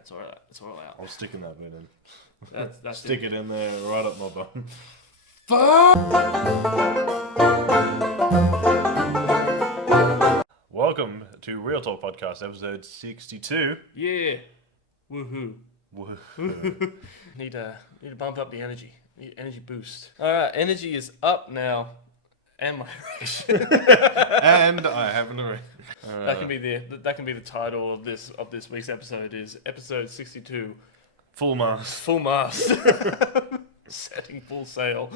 It's all right. It's all out. I'm sticking that bit in. That's Stick it in there, right up my bum. Welcome to Real Talk Podcast, episode 62. Yeah. Woohoo. Woo. Need to bump up the energy. Need energy boost. All right, energy is up now, and my erection. And I have an erection. That can be the title of this week's episode. Is episode 62. Full mast. Full mast. Setting full sail.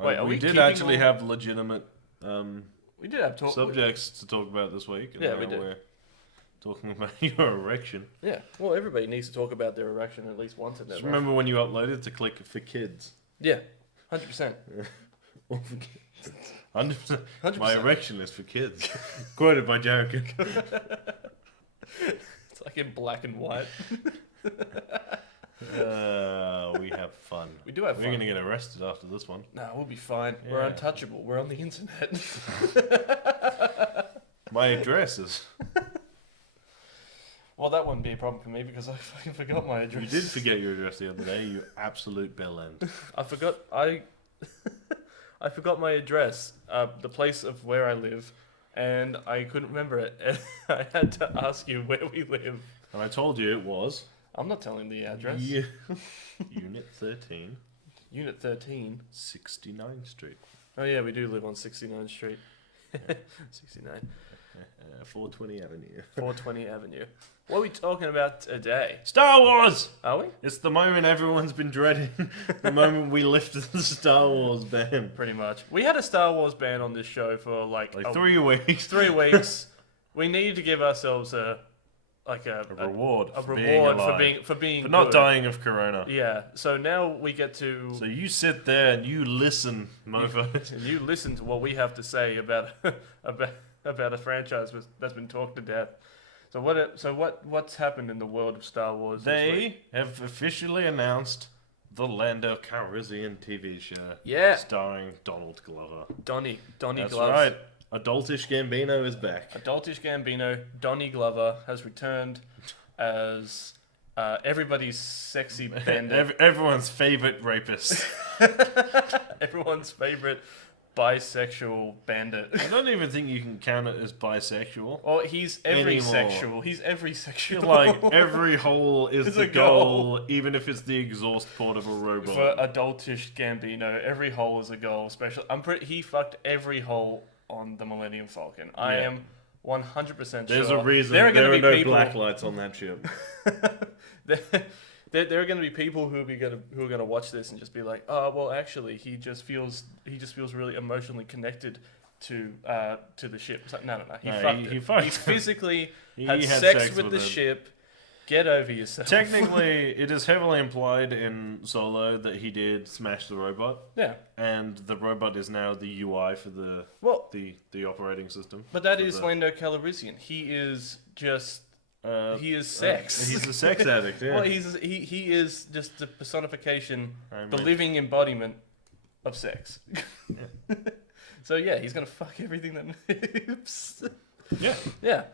Wait, are we did keeping actually all- have legitimate We did have talk. subjects to talk about this week. And Yeah, now we did. We're talking about your erection. Yeah. Well, everybody needs to talk about their erection at least once in their Just life. remember when you uploaded to click for kids. Yeah. 100%. Or for kids. 100%. 100%. My erection is for kids. Quoted by Jared Cook. It's like in black and white. We have fun. We do have We're fun. going to get arrested after this one. No, we'll be fine. We're Yeah. untouchable. We're on the internet. My address is... Well, that wouldn't be a problem for me because I fucking forgot my address. You did forget your address the other day, you absolute bellend. I forgot. I forgot my address, the place of where I live, and I couldn't remember it. And I had to ask you where we live. And I told you it was... I'm not telling the address. Yeah. Unit 13, Unit 13. 69th Street. Oh yeah, we do live on 69th Street. 69. 420 Avenue. 420 Avenue. What are we talking about today? Star Wars! Are we? It's the moment everyone's been dreading. The moment we lifted the Star Wars ban. Pretty much. We had a Star Wars ban on this show for like 3 weeks. 3 weeks. We needed to give ourselves a reward. a for being reward alive. for being For not good. dying of corona. Yeah. So now we get to So you sit there and you listen, mofos. and you listen to what we have to say about about a franchise that's been talked to death. So what's happened in the world of Star Wars this week? They have officially announced the Lando Calrissian TV show. Yeah. Starring Donald Glover. Donnie That's Glover. right. Adultish Gambino is back. Adultish Gambino, Donnie Glover has returned as everybody's sexy bandit. Everyone's favorite rapist. Everyone's favorite bisexual bandit. I don't even think you can count it as bisexual. Or he's every Anymore. sexual. He's every sexual. Like, every hole is It's the a goal. goal, even if it's the exhaust port of a robot. For adultish Gambino, every hole is a goal. Especially, he fucked every hole on the Millennium Falcon. I Yeah. am 100% sure. There's a reason there there are are going to be no people. black lights on that ship. There are going to be people who are going to watch this and just be like, oh, well, actually, he just feels really emotionally connected to the ship. It's like, no, he No, fucked he it. fucked He it. physically He had had sex sex with the with it. ship. Get over yourself. Technically, it is heavily implied in Solo that he did smash the robot, Yeah. and the robot is now the UI for the Well, the operating system. but that For is the- Lando Calrissian. He is just he is uh, sex. he's a sex addict. Yeah. Well, he is just the personification, I the mean- living embodiment of sex. So yeah, he's gonna fuck everything that moves. Yeah. Yeah.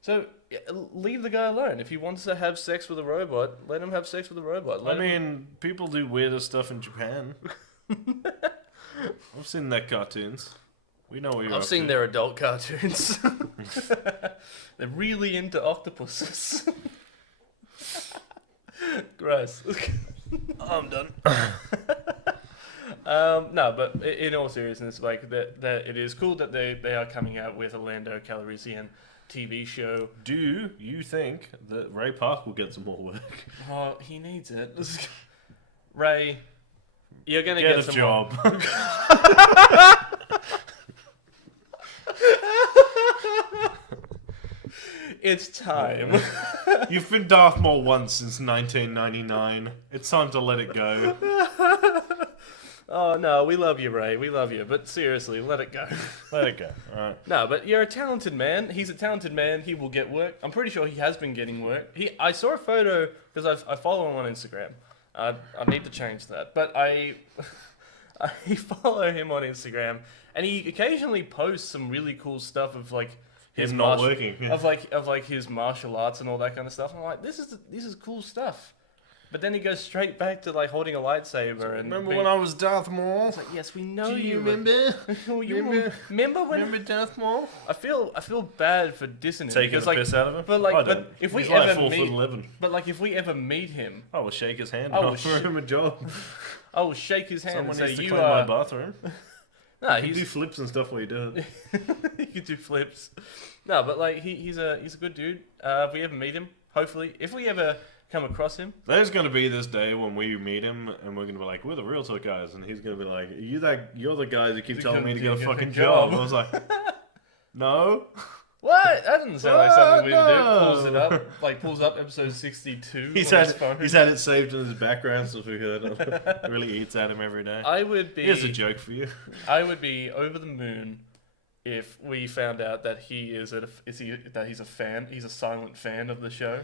So yeah, leave the guy alone. If he wants to have sex with a robot, let him have sex with a robot. I mean, people do weirder stuff in Japan. I've seen their cartoons. We know what you're I've up seen to. their adult cartoons. They're really into octopuses. Gross. I'm done. No, but in all seriousness, like that it is cool that they are coming out with a Lando Calrissian TV show. Do you think that Ray Park will get some more work? Oh, he needs it. Ray, you're gonna Get get a some job. It's time. You've been Darth Maul once since 1999. It's time to let it go. Oh no, we love you, Ray. We love you, but seriously, let it go. Let it go. All right. No, but you're a talented man. He's a talented man. He will get work. I'm pretty sure he has been getting work. I saw a photo because I follow him on Instagram. I need to change that, but I follow him on Instagram, and he occasionally posts some really cool stuff of like his Him not martial- working. Yeah. of like his martial arts and all that kind of stuff. I'm like, this is cool stuff. But then he goes straight back to like holding a lightsaber and Remember being- when I was Darth Maul? it's like, yes, we know Do you were- remember? Oh, you Remember? remember when Remember Darth Maul? I feel bad for dissing him Taking because the like piss out of him? but like I but don't. if we He's like ever 4'11". but like if we ever meet him, I will shake his hand I and will offer him a job. I will shake his hand Someone and say needs to you clean my are. bathroom. Nah, You can do he's flips and stuff while you do it. he can do flips. No, but like he's a good dude. If we ever meet him, hopefully, if we ever come across him, There's gonna be this day when we meet him and we're gonna be like, we're the Real Talk guys, and he's gonna be like, you're the guys who keep You telling me to couldn't get a do a fucking good job. job. I was like, no. what? That doesn't sound like something we would do. no. Pulls it up, like pulls up episode 62. He's on had his phone. he's had it saved in his background since we heard him. It really eats at him every day. I would be. Here's a joke for you. I would be over the moon if we found out that he's a fan. He's a silent fan of the show,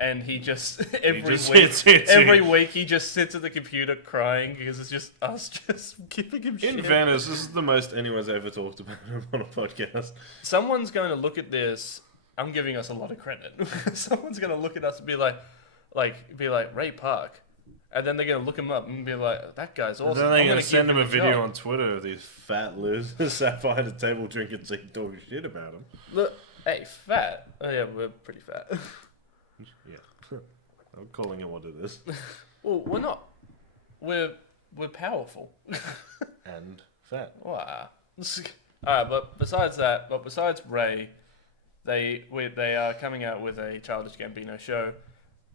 and he just every just week, sits every here. week he just sits at the computer crying because it's just us just giving him In shit. fairness, this is the most anyone's ever talked about him on a podcast. Someone's going to look at this. I'm giving us a lot of credit. Someone's going to look at us and be like Ray Park. And then they're going to look him up and be like, that guy's awesome. And then they're I'm going gonna to send give him a video job." on Twitter of these fat losers sat behind a table drinking tea talking shit about him. Look, hey, fat. Oh yeah, we're pretty fat. Yeah. I'm calling it what it is. Well, we're not. We're powerful. And fat. Wow. Alright, but besides Ray, they are coming out with a Childish Gambino show,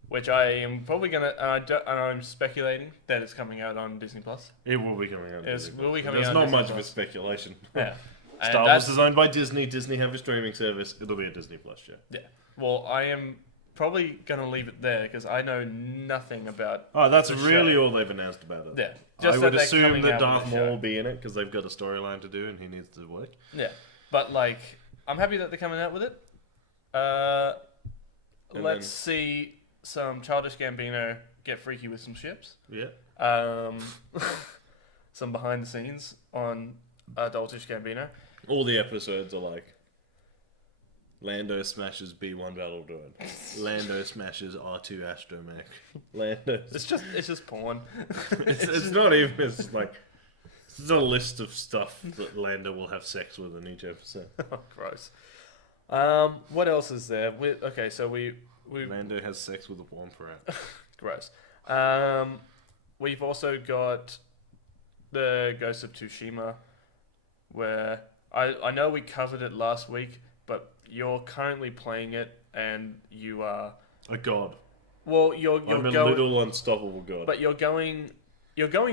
which I am probably gonna. And I'm speculating that it's coming out on Disney Plus. It will be coming out. It's- will be coming There's out not Disney much of a Plus. speculation. Yeah. And Star Wars that's- is owned by Disney. Disney have a streaming service. It'll be a Disney Plus show. Yeah. Well, I am probably gonna leave it there because I know nothing about. Oh, that's The really show. all they've announced about it. Yeah. I Just would that they're assume coming that out Darth with a Maul show. will be in it because they've got a storyline to do and he needs to work. Yeah, but like, I'm happy that they're coming out with it. And Let's see some Childish Gambino get freaky with some ships. Yeah. Some behind the scenes on Adultish Gambino. All the episodes are like Lando smashes B1 battle droid. Lando smashes R2 astromech. Lando. It's just porn. It's not even. It's just like it's a list of stuff that Lando will have sex with in each episode. Oh, gross. What else is there? Okay, so we Lando has sex with a Wampa rat. gross. We've also got the Ghost of Tsushima, where I know we covered it last week, but you're currently playing it, and you are A god. well, you're I'm a going, little unstoppable god. but you're going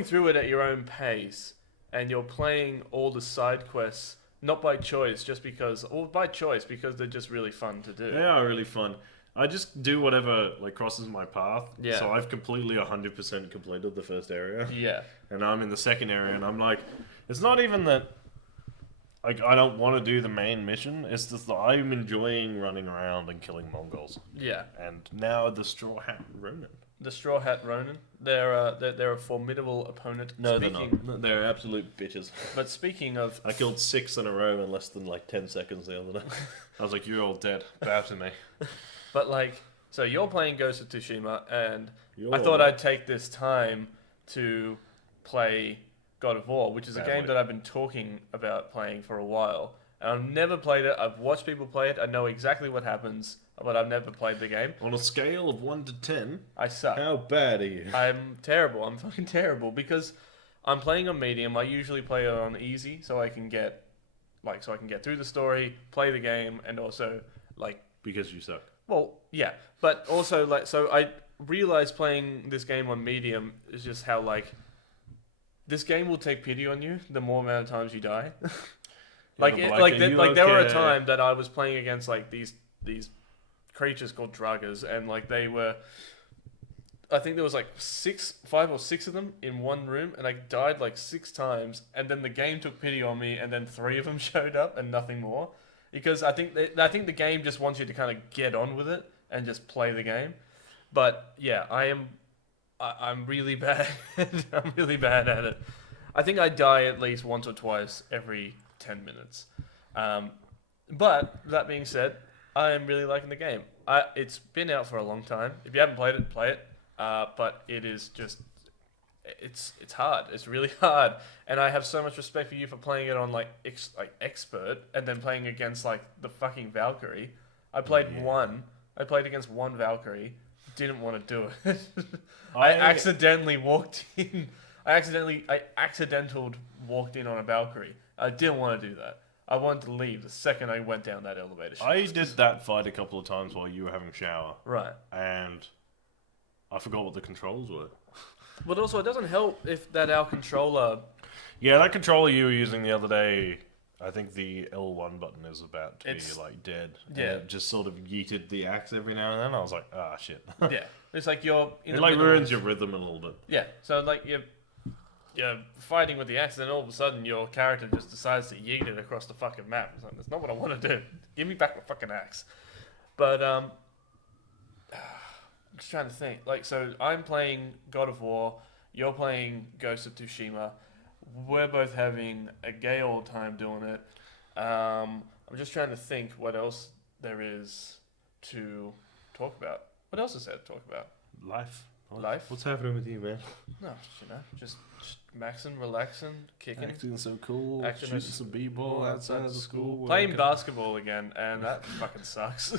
through it at your own pace, and you're playing all the side quests not by choice, just because, or by choice because they're just really fun to do. They are really fun. I just do whatever like crosses my path. Yeah. So I've completely 100% completed the first area, Yeah. and I'm in the second area, and I'm like, it's not even that. Like I don't want to do the main mission. It's just that I'm enjoying running around and killing Mongols. Yeah. And now the Straw Hat Ronin. The Straw Hat Ronin. They're a formidable opponent. No, speaking, they're not. No, they're absolute bitches. But speaking of, I killed 6 in a row in less than like 10 seconds the other day. I was like, you're all dead. Bow to me. but like, so you're playing Ghost of Tsushima, and You're I thought all- I'd take this time to play God of War, which is a Badly. game that I've been talking about playing for a while. And I've never played it. I've watched people play it. I know exactly what happens, but I've never played the game. On a scale of 1 to 10, I suck. how bad are you? I'm terrible. I'm fucking terrible because I'm playing on medium. I usually play it on easy so I can get through the story, play the game, and also like, Because you suck. well, yeah, but also like, so I realized playing this game on medium is just how like this game will take pity on you the more amount of times you die. Like, Yeah, it, but, like, are the, you like there were a okay? time that I was playing against like these creatures called Dragas, and like they were, I think there was like 5 or 6 of them in one room, and I died like 6 times, and then the game took pity on me, and then 3 of them showed up and nothing more, because I think the game just wants you to kind of get on with it and just play the game. But yeah, I'm really bad. I'm really bad at it. I think I die at least once or twice every 10 minutes. But that being said, I am really liking the game. It's been out for a long time. If you haven't played it, play it. But it is just it's hard. It's really hard, and I have so much respect for you for playing it on like expert, and then playing against like the fucking Valkyrie. I played Yeah. one. I played against one Valkyrie. Didn't want to do it. I I- accidentally walked in. I accidental walked in on a Valkyrie. I didn't want to do that. I wanted to leave the second I went down that elevator shaft. I did that fight a couple of times while you were having a shower, Right. and I forgot what the controls were. But also, it doesn't help if that our controller. Yeah, that controller you were using the other day, I think the L1 button is about to It's- be like dead. And yeah. it just sort of yeeted the axe every now and then. I was like, ah, shit. Yeah, it's like you're in It the like middle. ruins your rhythm a little bit. Yeah, so like you're fighting with the axe, and then all of a sudden your character just decides to yeet it across the fucking map. It's like, that's not what I want to do. Give me back my fucking axe. But I'm just trying to think. Like, so I'm playing God of War. You're playing Ghost of Tsushima. We're both having a gay old time doing it. I'm just trying to think what else there is to talk about. What else is there to talk about? Life. Life? What's happening with you, man? No, just maxing, relaxing, kicking, Acting so cool. Acting Shooting is some b-ball outside of the school. playing basketball again, and that fucking sucks.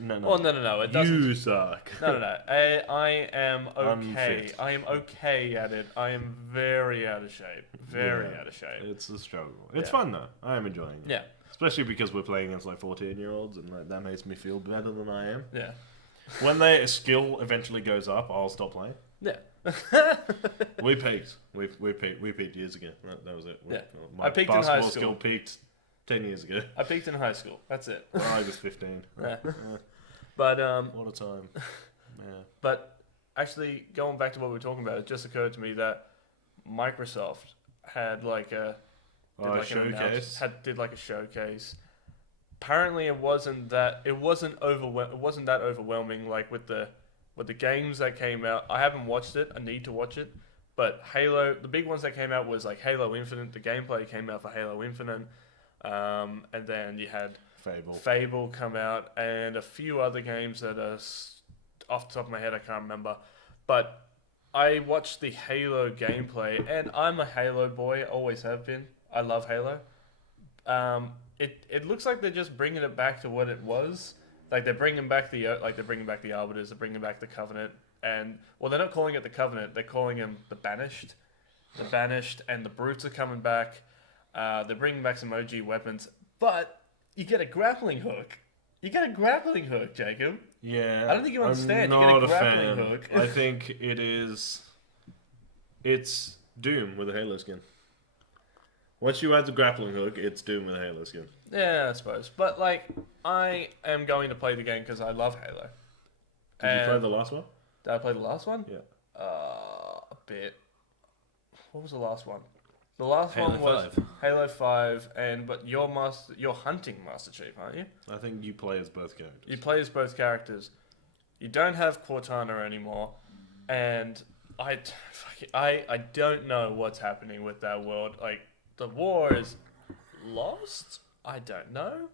No, Oh no, it doesn't. You suck. No. I am okay. Unfit. I am okay at it. I am very out of shape. Very Yeah. out of shape. It's a struggle. It's Yeah. fun though. I am enjoying it. Yeah, Especially because we're playing against like 14-year-olds, and like that makes me feel better than I am. yeah, When their skill eventually goes up, I'll stop playing. yeah. We peaked. We peaked years ago. That was it. Yeah. My I peaked in high basketball school. skill peaked 10 years ago. I peaked in high school. That's it. When I was 15. Yeah. Yeah. But What a time. Yeah. But actually, going back to what we were talking about, it just occurred to me that Microsoft had like a an Showcase. did like a showcase. Apparently, it wasn't that overwhelming like with the games that came out. I haven't watched it. I need to watch it. But Halo, the big ones that came out was like Halo Infinite. The gameplay came out for Halo Infinite, and then you had Fable come out, and a few other games that are off the top of my head I can't remember. But I watched the Halo gameplay, and I'm a Halo boy, always have been. I love Halo. It looks like they're just bringing it back to what it was. Like they're bringing back the Arbiters, they're bringing back the Covenant, and well, they're not calling it the Covenant, they're calling them the Banished. The Banished and the Brutes are coming back. They're bringing back some OG weapons, but you get a grappling hook. You get a grappling hook, Jacob. Yeah. I don't think you understand. I'm You get a not grappling fan. hook. I think it's Doom with a Halo skin. Once you add the grappling hook, it's Doom with a Halo skin. Yeah, I suppose. But like, I am going to play the game because I love Halo. Did you play And- the last one? Did I play the last one? Yeah. A bit. What was the last one? The last Halo one was 5. Halo 5, but you're hunting Master Chief, aren't you? I think you play as both characters. You play as both characters. You don't have Cortana anymore, and I don't know what's happening with that world. Like the war is lost. I don't know,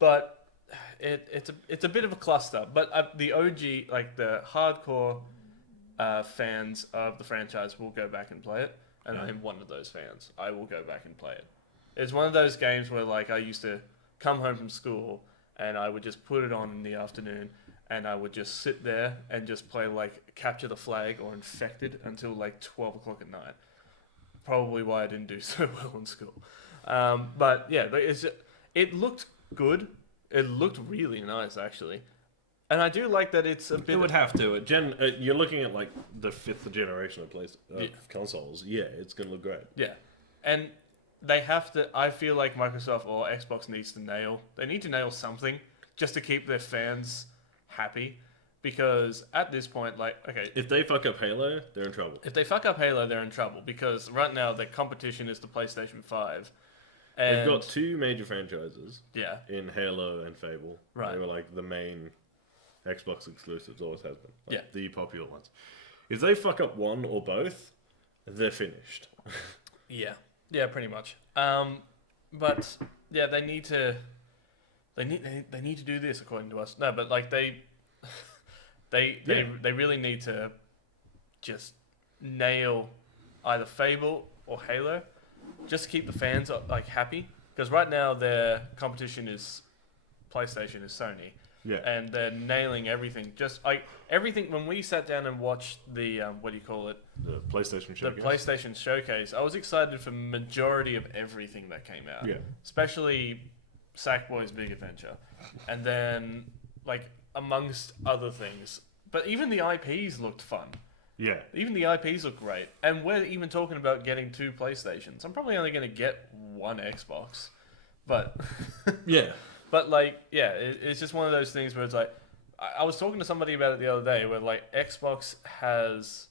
but it's a bit of a cluster. But the OG, like the hardcore fans of the franchise, will go back and play it, and Yeah. I'm one of those fans. I will go back and play it. It's one of those games where like I used to come home from school and I would just put it on in the afternoon and I would just sit there and just play like Capture the Flag or Infected until like 12 o'clock at night. Probably why I didn't do so well in school. But yeah, it looked good. It looked really nice actually. And I do like that it's a bit. It would have to. You're looking at like the 5th generation of Yeah. consoles. Yeah, it's gonna look great. Yeah. And they have to. I feel like Microsoft or Xbox needs to nail. They need to nail something just to keep their fans happy. Because at this point, like, okay, If they fuck up Halo, they're in trouble. if they fuck up Halo, they're in trouble. Because right now, the competition is the PlayStation 5. And They've got 2 major franchises yeah, in Halo and Fable. Right. They were like the main Xbox exclusives, always has been. Like, Yeah. the popular ones. If they fuck up one or both, they're finished. yeah, pretty much. But yeah, they need to. they need to do this according to us. No, but like they really need to just nail either Fable or Halo, just to keep the fans like happy. Because right now their competition is PlayStation, is Sony, Yeah. and they're nailing everything. Just like everything. When we sat down and watched the what do you call it? The PlayStation Showcase. The PlayStation Showcase. I was excited for majority of everything that came out. Yeah. Especially Sackboy's Big Adventure, and then like amongst other things. But even the IPs looked fun. Yeah. Even the IPs look great, and we're even talking about getting 2 PlayStations. I'm probably only going to get 1 Xbox, but Yeah. but like yeah, it's just one of those things where it's like I was talking to somebody about it the other day, where like Xbox has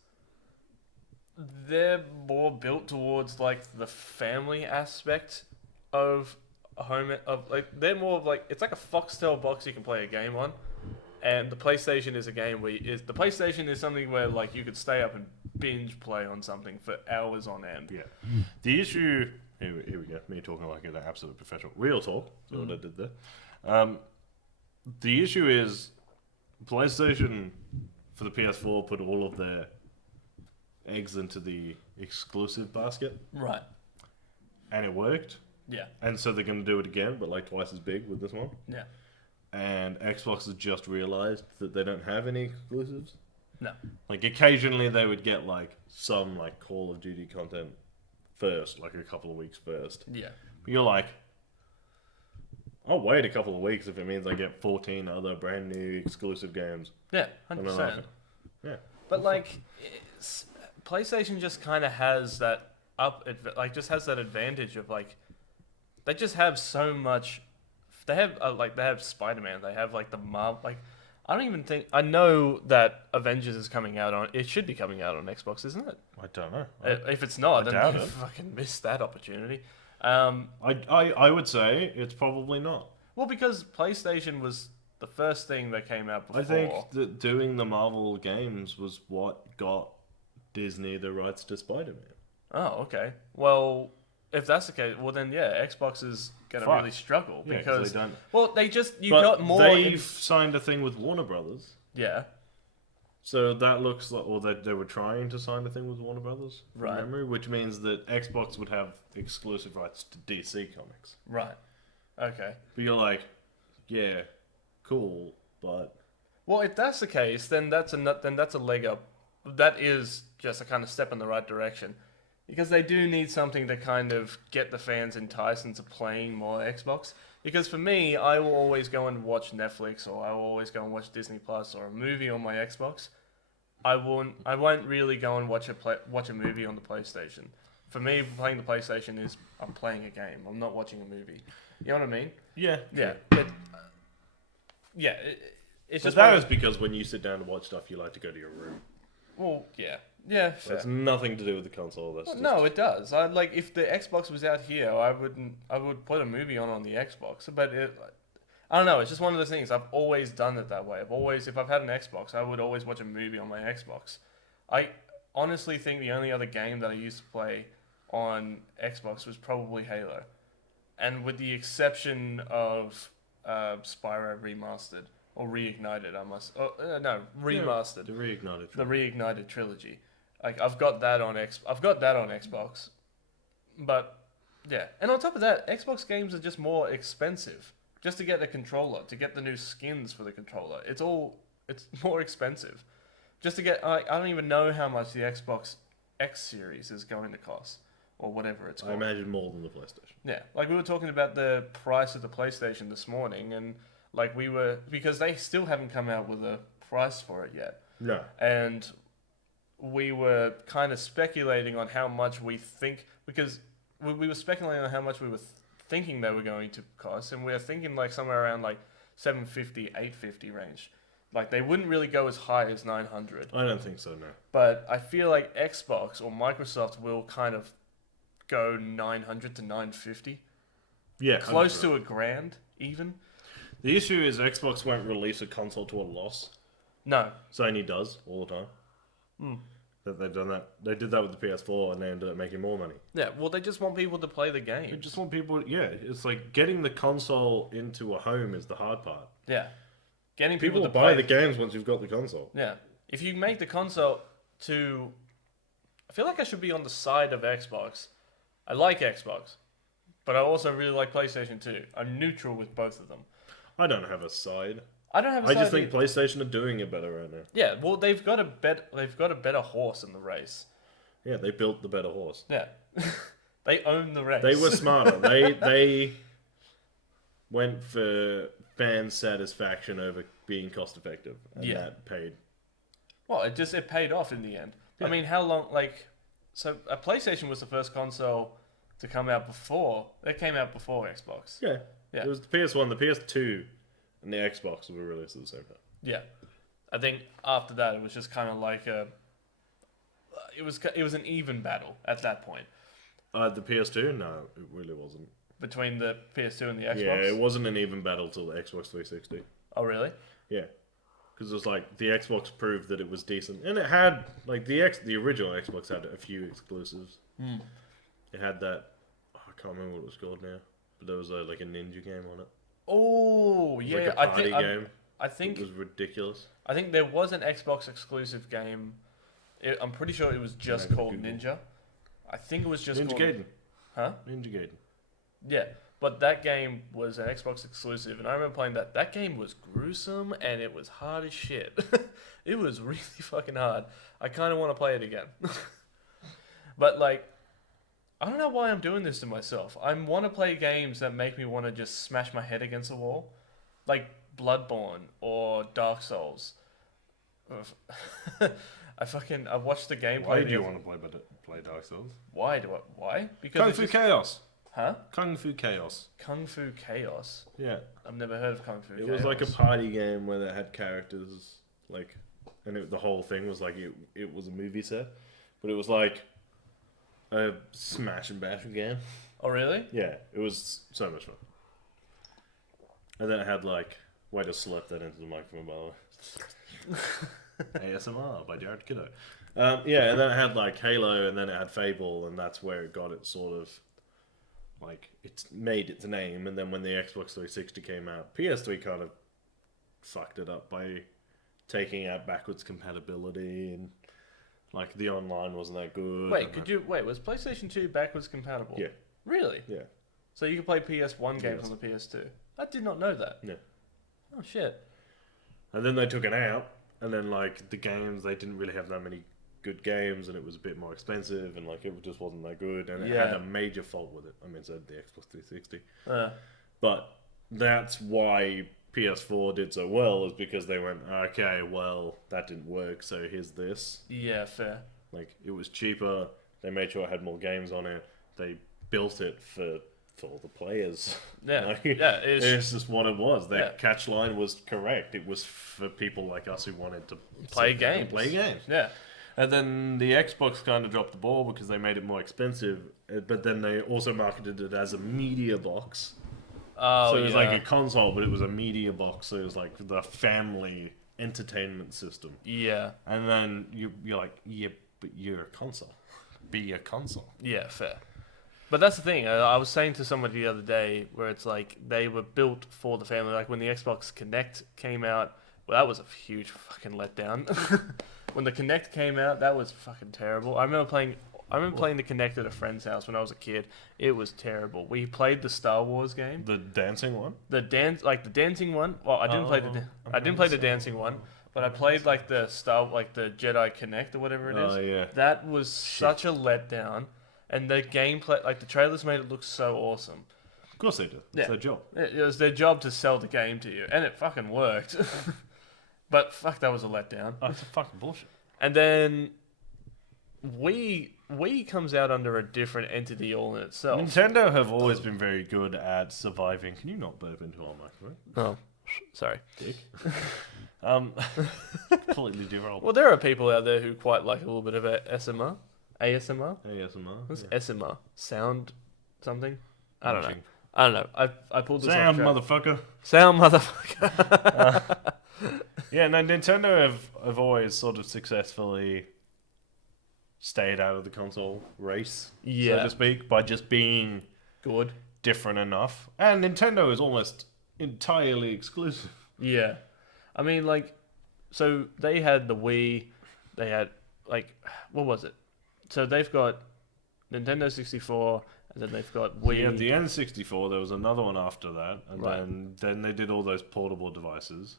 they're more built towards like the family aspect of a home of like they're more of like it's like a Foxtel box you can play a game on. And the PlayStation is a game where the PlayStation is something where like you could stay up and binge play on something for hours on end. Yeah. The issue. Here we go. Me talking like an absolute professional. Real talk. That's what I did there. The issue is PlayStation for the PS4 put all of their eggs into the exclusive basket, Right. and it worked. Yeah. And so they're going to do it again, but like twice as big with this one. Yeah. And Xbox has just realized that they don't have any exclusives. No. Like occasionally they would get like some like Call of Duty content first, like a couple of weeks first. Yeah. But you're like, I'll wait a couple of weeks if it means I get 14 other brand new exclusive games. Yeah. And 100%. then I'll- Yeah. But like, PlayStation just kind of has that just has that advantage of like, they just have so much. They have they have Spider-Man. They have like the Marvel. Like, I don't even think I know that Avengers is coming out on. It should be coming out on Xbox, isn't it? I don't know. If it's not, I then doubt you it. fucking missed that opportunity. I would say it's probably not. Well, because PlayStation was the first thing that came out before. I think that doing the Marvel games was what got Disney the rights to Spider-Man. Oh, okay. Well, if that's the case, well then yeah, Xbox is gonna Fuck. really struggle Yeah, 'cause because they don't. well they just you But got more. they've signed a thing with Warner Brothers. Yeah. So that looks like, or they were trying to sign a thing with Warner Brothers, from Right. memory, which means that Xbox would have exclusive rights to DC Comics. Right. Okay. But you're like, yeah, cool, but Well, if that's the case, then that's a leg up. That is just a kind of step in the right direction, because they do need something to kind of get the fans enticed into playing more Xbox. Because for me, I will always go and watch Netflix, or I will always go and watch Disney Plus or a movie on my Xbox. I won't really go and watch a movie on the PlayStation. For me, playing the PlayStation is I'm playing a game. I'm not watching a movie. You know what I mean? yeah, Yeah. It's But just that one is because when you sit down to watch stuff, you like to go to your room. well, yeah, yeah. Fair. That's nothing to do with the console. That's Well, just, no, it does. I like if the Xbox was out here, I would put a movie on the Xbox. But I don't know. It's just one of those things. I've always done it that way. If I've had an Xbox, I would always watch a movie on my Xbox. I honestly think the only other game that I used to play on Xbox was probably Halo, and with the exception of Spyro Remastered or Reignited, Remastered. The reignited. The Reignited trilogy. Like I've got that on Xbox. But yeah. And on top of that, Xbox games are just more expensive. Just to get a controller, to get the new skins for the controller. It's more expensive. Just to get I don't even know how much the Xbox X series is going to cost. Or whatever it's I called. imagine more than the PlayStation. Yeah. Like we were talking about the price of the PlayStation this morning, and like because they still haven't come out with a price for it yet. No. And we were kind of speculating on how much we think, because we were speculating on how much we were thinking they were going to cost, and we were thinking like somewhere around like 750, 850 range. Like they wouldn't really go as high as 900. I don't think so, no. But I feel like Xbox or Microsoft will kind of go 900 to 950. Yeah. Close 100%. to $1,000 even. The issue is Xbox won't release a console to a loss. No. Sony does all the time. that they've done that. They did that with the PS4, and they ended up making more money. Yeah, well, they just want people to play the They game. just want people. Yeah, it's like getting the console into a home is the hard part. Yeah, getting People people will to buy play. the games once you've got the console. Yeah, if you make the console to, I feel like I should be on the side of Xbox. I like Xbox, but I also really like PlayStation 2. I'm neutral with both of them. I don't have a side. I don't have a I side. just think PlayStation are doing it better right now. Yeah, well, they've got a better horse in the race. Yeah, they built the better horse. Yeah, they own the race. They were smarter. they went for fan satisfaction over being cost effective, and Yeah. that paid. Well, it paid off in the end. Yeah. I mean, how long? Like, so a PlayStation was the first console to come out before. It came out before Xbox. Yeah, Yeah. It was the PS1, the PS2, and the Xbox were released at the same time. Yeah, I think after that it was just kind of like a. It was an even battle at that point The PS2, no, it really wasn't. between the PS2 and the Xbox. Yeah, it wasn't an even battle till the Xbox 360. Oh really? Yeah, because it was like the Xbox proved that it was decent, and it had like the original Xbox had a few exclusives. Hmm. It had that. Oh, I can't remember what it was called now, but there was like a ninja game on it. Oh It was yeah, like a I party think game. I It think was ridiculous. I think there was an Xbox exclusive game. I'm pretty sure it was just Maybe called Google. Ninja. I think it was just Ninja called Gaiden. Huh? Ninja Gaiden. Yeah, but that game was an Xbox exclusive, and I remember playing that. That game was gruesome, and it was hard as shit. It was really fucking hard. I kind of want to play it again. But, like, I don't know why I'm doing this to myself. I want to play games that make me want to just smash my head against a wall. Like Bloodborne or Dark Souls. I watched the gameplay. Why do you want to play Dark Souls? Why? Because Kung it's Fu just- Chaos. Huh? Kung Fu Chaos. Kung Fu Chaos. Yeah. I've never heard of Kung Fu It Chaos. was like a party game where they had characters, like, and the whole thing was like it was a movie set, but it was like a smash and bash game. Oh, really? Yeah, it was so much fun. And then it had like, way to slap that into the microphone, by the way. ASMR by Jared Kiddo. Yeah, and then it had like Halo, and then it had Fable, and that's where it got its sort of like it's made its name. And then when the Xbox 360 came out, PS3 kind of fucked it up by taking out backwards compatibility, and like the online wasn't that good. Wait, was PlayStation 2 backwards compatible? Yeah. Really? Yeah. So you could play PS1 games Yes. on the PS2? I did not know that. Yeah. Oh, shit. And then they took it out, and then like the games, they didn't really have that many good games, and it was a bit more expensive, and like it just wasn't that good, and it had Yeah. a major fault with it. I mean, so did the Xbox 360, Uh, but that's why PS4 did so well, is because they went, okay, well that didn't work, so here's this. yeah, fair. Like it was cheaper. They made sure it had more games on it. They built it for all the players. Yeah, Like, yeah. It's just what it was. Their Yeah. catch line was correct. It was for people like us who wanted to Play sit down and games. Play games. Yeah. And then the Xbox kind of dropped the ball because they made it more expensive. But then they also marketed it as a media box. Oh, So it was yeah. like a console, but it was a media box. So it was like the family entertainment system. Yeah, And then you're like, yeah, but you're a console. Be a console. yeah, fair. But that's the thing. I was saying to somebody the other day where it's like they were built for the family. Like when the Xbox Kinect came out, well, that was a huge fucking letdown. When the Kinect came out, that was fucking terrible. I remember playing the Kinect at a friend's house when I was a kid. It was terrible. We played the Star Wars game, The dancing one? the dancing one. Well, I didn't play the dancing one, but I played like the Jedi Kinect or whatever it is. Oh, yeah. That was such a letdown, and the gameplay, like the trailers made it look so awesome. Of course they did. It's Yeah. their job. It was their job to sell the game to you, and it fucking worked. But fuck, that was a letdown. Oh, it's a fucking bullshit. And then Wii comes out under a different entity all in itself. Nintendo have always been very good at surviving. Can you not burp into our microphone? Oh, sorry. Dick. Completely derailed. Well, there are people out there who quite like a little bit of ASMR. ASMR? ASMR. What's yeah. SMR? Sound something? I don't know. Watching. I don't know. I pulled this Sound, off track. motherfucker. Sound motherfucker. Yeah, no, Nintendo have always sort of successfully stayed out of the console race, so Yeah. to speak, by just being Good. different enough. And Nintendo is almost entirely exclusive. Yeah. I mean, like, so they had the Wii. They had, like, what was it? So they've got Nintendo 64, and then they've got Wii. You had the N64. There was another one after that, and Right. then they did all those portable devices.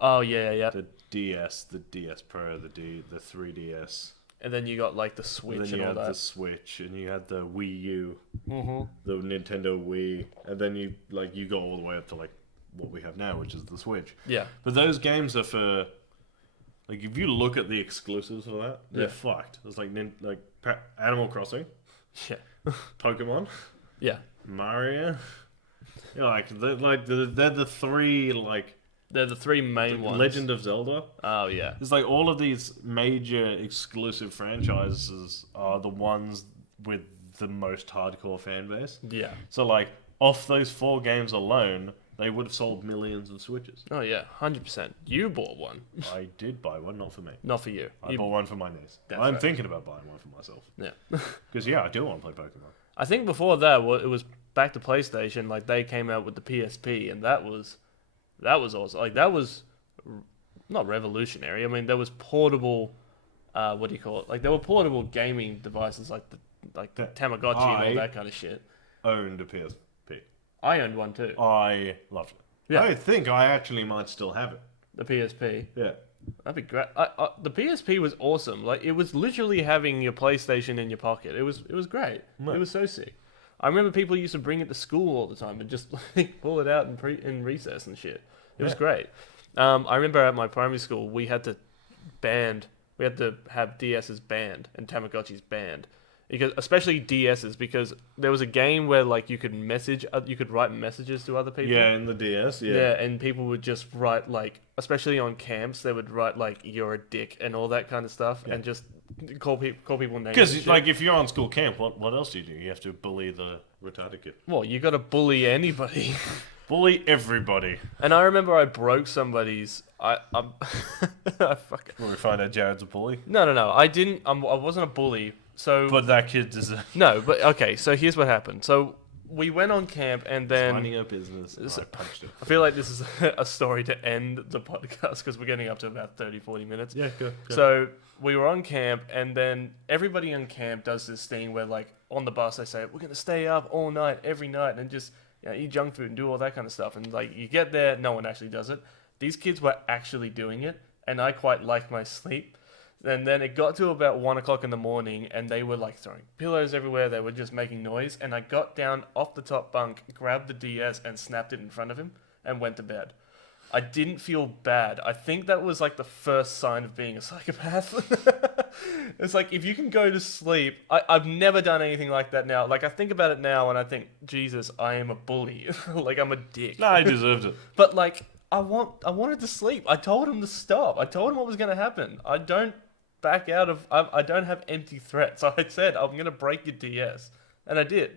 Oh, yeah, yeah. The DS, the DS Pro, the 3DS. And then you got, like, the And Switch then and you all had the that. Switch, and you had the Wii U, Mm-hmm. the Nintendo Wii, and then you got all the way up to like what we have now, which is the Switch. Yeah. But those games are for like if you look at the exclusives for that, they're Yeah. fucked. It's like Animal Crossing, Yeah. Pokemon, Yeah. Mario. Yeah, they're the three They're the three main ones. Legend of Zelda. Oh, yeah. It's like all of these major exclusive franchises are the ones with the most hardcore fan base. Yeah. So like off those 4 games alone, they would have sold millions of Switches. Oh, yeah. 100%. You bought one. I did buy one, not for me. Not for you. I bought one for my niece. That's I'm right. thinking about buying one for myself. Yeah. Because yeah, I do want to play Pokemon. I think before that, it was back to PlayStation. Like, they came out with the PSP, and that was awesome. Like, that was not revolutionary. I mean, there was portable. What do you call it? Like, there were portable gaming devices, like the Tamagotchi and all that kind of shit. Owned a PSP. I owned one too. I loved it. Yeah. I think I actually might still have it. The PSP. Yeah. That'd be great. The PSP was awesome. Like, it was literally having your PlayStation in your pocket. It was great. Right. It was so sick. I remember people used to bring it to school all the time and just like pull it out in recess and shit. It was Yeah. great. I remember at my primary school we had to have DS's banned and Tamagotchis banned. Because especially DS's, because there was a game where like you could write messages to other people. Yeah, in the DS, yeah. Yeah, and people would just write like, especially on camps, they would write like "you're a dick" and all that kind of stuff, Yeah. and just call people names. and Because shit. like if you're on school camp, what else do? You have to bully the retarded kid. Well, you got to bully anybody. Bully everybody. And I remember I broke somebody's. I fuck. Where we find out Jared's a bully. No. I didn't. I wasn't a bully. So But that kid deserves no, but okay. So here's what happened. So we went on camp, and then minding her business. And I punched it. I feel like this is a story to end the podcast because we're getting up to about 30-40 minutes. Yeah, go. So we were on camp, and then everybody on camp does this thing where, like, on the bus, they say, we're going to stay up all night, every night, and just eat junk food and do all that kind of stuff. And, like, you get there, no one actually does it. These kids were actually doing it, and I quite liked my sleep. And then it got to about 1 o'clock in the morning, and they were, like, throwing pillows everywhere. They were just making noise. And I got down off the top bunk, grabbed the DS, and snapped it in front of him, and went to bed. I didn't feel bad. I think that was like the first sign of being a psychopath. It's like, if you can go to sleep, I've never done anything like that now. Like, I think about it now and I think, Jesus, I am a bully. Like, I'm a dick. No, I deserved it. But like, I wanted to sleep. I told him to stop. I told him what was going to happen. I don't back out of, I don't have empty threats. I said, I'm going to break your DS. And I did.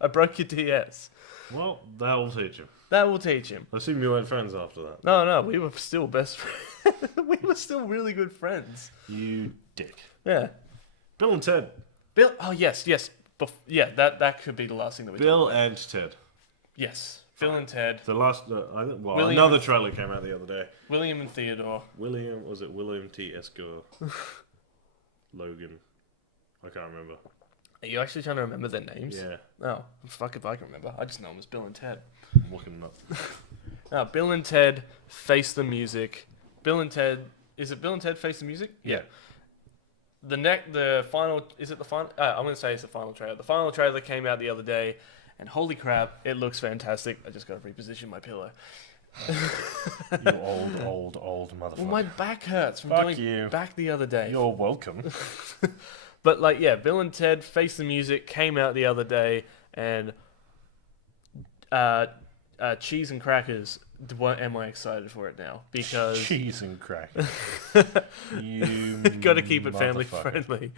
I broke your DS. Well, that will teach him. That will teach him. I assume you weren't friends after that. No, we were still best friends. We were still really good friends. You dick. Yeah. Bill and Ted. Bill. Oh yes. Yeah, that could be the last thing that we. Bill talk about. and Ted. Yes. Bill and Ted. The last, William- another trailer came out the other day. William and Theodore. William T. Esco? Logan. I can't remember. Are you actually trying to remember their names? Yeah, Oh, fuck if I can remember. I just know them as Bill and Ted. I'm looking them up. Bill and Ted Face the Music. Bill and Ted. Is it Bill and Ted Face the Music? Yeah. The final. Is it the final? I'm gonna say it's the final trailer. The final trailer came out the other day, and holy crap, it looks fantastic. I just gotta reposition my pillow. You old motherfucker. Well, my back hurts from Fuck doing you. back the other day. You're welcome. But like, yeah, Bill and Ted Face the Music came out the other day, and cheese and crackers. What am I excited for it now? Because Cheese and crackers. You got to keep it family motherfucker. friendly.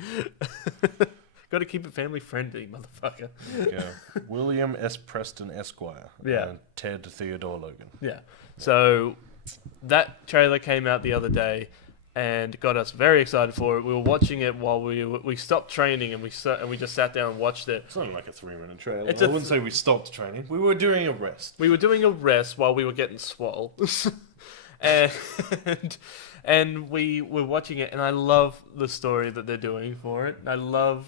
Got to keep it family friendly, motherfucker. There you go. William S. Preston Esquire. Yeah. And Ted Theodore Logan. Yeah. So that trailer came out the other day, and got us very excited for it. We were watching it while we stopped training and we just sat down and watched it. It's only like a 3-minute trailer. It's I a wouldn't say we stopped training. We were doing a rest. We were doing a rest while we were getting swole. and we were watching it, and I love the story that they're doing for it. Alright,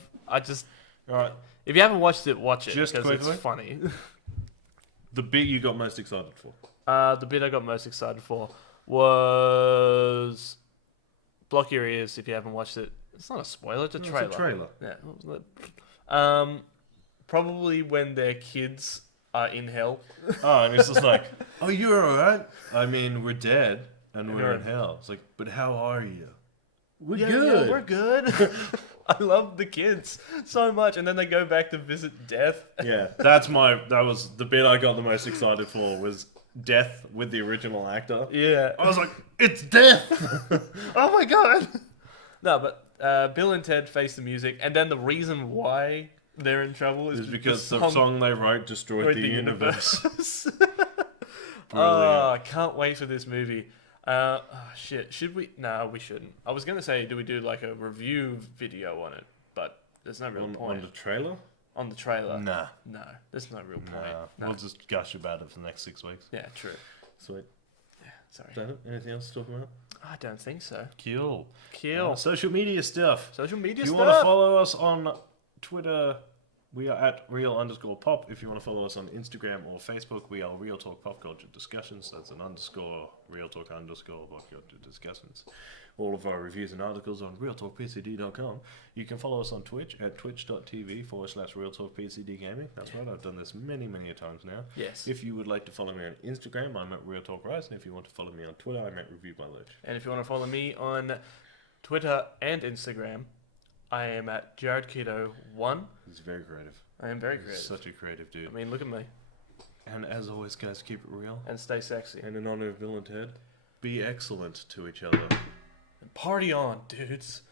If you haven't watched it, watch it Just because quickly. it's funny. the bit you got most excited for. The bit I got most excited for was block your ears if you haven't watched it. It's not a spoiler; it's a trailer. It's a trailer. Yeah. Probably when their kids are in hell. Oh, and it's just like, oh, you're alright? I mean, we're dead, and we're in Yeah. hell. It's like, but how are you? We're Yeah, good. yeah, we're good. I love the kids so much, and then they go back to visit Death. Yeah, that was the bit I got the most excited for was Death with the original actor. Yeah. I was like, it's Death! Oh my god. No, but Bill and Ted Face the Music, and then the reason why they're in trouble is It's because the song they wrote destroyed the universe. Oh, I can't wait for this movie. Shit. Should we? No, we shouldn't. I was gonna say, do we do like a review video on it? But there's no real On point. the trailer? On the trailer. Nah. No, there's no real point. Nah. No. We'll just gush about it for the next 6 weeks. Yeah, true. Sweet. Sorry. Is that it? Anything else to talk about? I don't think so. Cool. Kill. Social media stuff. Social media If you stuff. want to follow us on Twitter, we are at real_pop. If you want to follow us on Instagram or Facebook, we are Real Talk Pop Culture Discussions. That's an underscore, Real Talk underscore Pop Culture Discussions. All of our reviews and articles on realtalkpcd.com. You can follow us on Twitch at twitch.tv/realtalkpcd gaming. That's right, I've done this many, many a times now. Yes. If you would like to follow me on Instagram, I'm at Real Talk Rice, and if you want to follow me on Twitter, I'm at Review by Luke. And if you want to follow me on Twitter and Instagram, I am at JaredKeto1. He's very creative. I am very He's creative. such a creative dude. I mean, look at me. And as always, guys, keep it real. And stay sexy. And in honor of Bill and Ted, be excellent to each other. And party on, dudes.